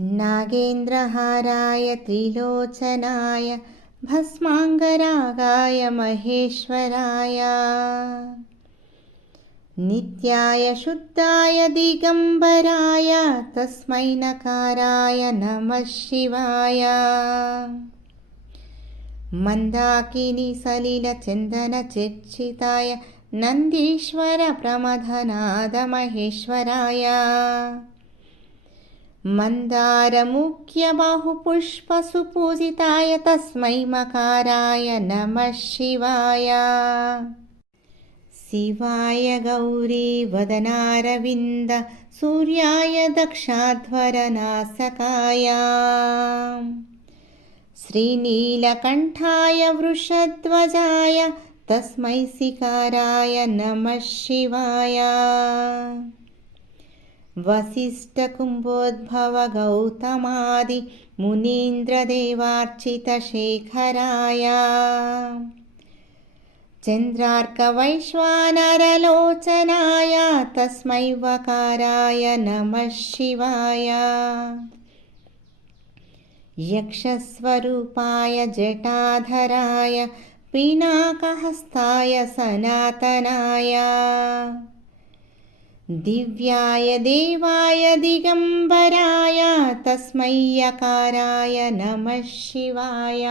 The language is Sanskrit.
नागेन्द्रहाराय त्रिलोचनाय भस्माङ्गरागाय महेश्वराय नित्याय शुद्धाय दिगम्बराय तस्मै नकाराय नमः शिवाय। मन्दाकिनी सलिलचन्दनचर्चिताय नन्दीश्वर प्रमथनाद महेश्वराय मन्दारमुख्य बाहुपुष्पसुपूजिताय तस्मै मकाराय नमः शिवाय। शिवाय गौरी वदनारविन्द सूर्याय दक्षाध्वरनासकाय श्रीनीलकण्ठाय वृषध्वजाय तस्मै सिकाराय नमः शिवाय। वसिष्ठकुम्भोद्भव गौतमादि मुनीन्द्रदेवार्चितशेखराय चन्द्रार्कवैश्वानरलोचनाय तस्मै वकाराय नमः शिवाय। यक्षस्वरूपाय जटाधराय पिनाकहस्ताय सनातनाय दिव्याय देवाय दिगम्बराय तस्मै यकाराय नमः शिवाय।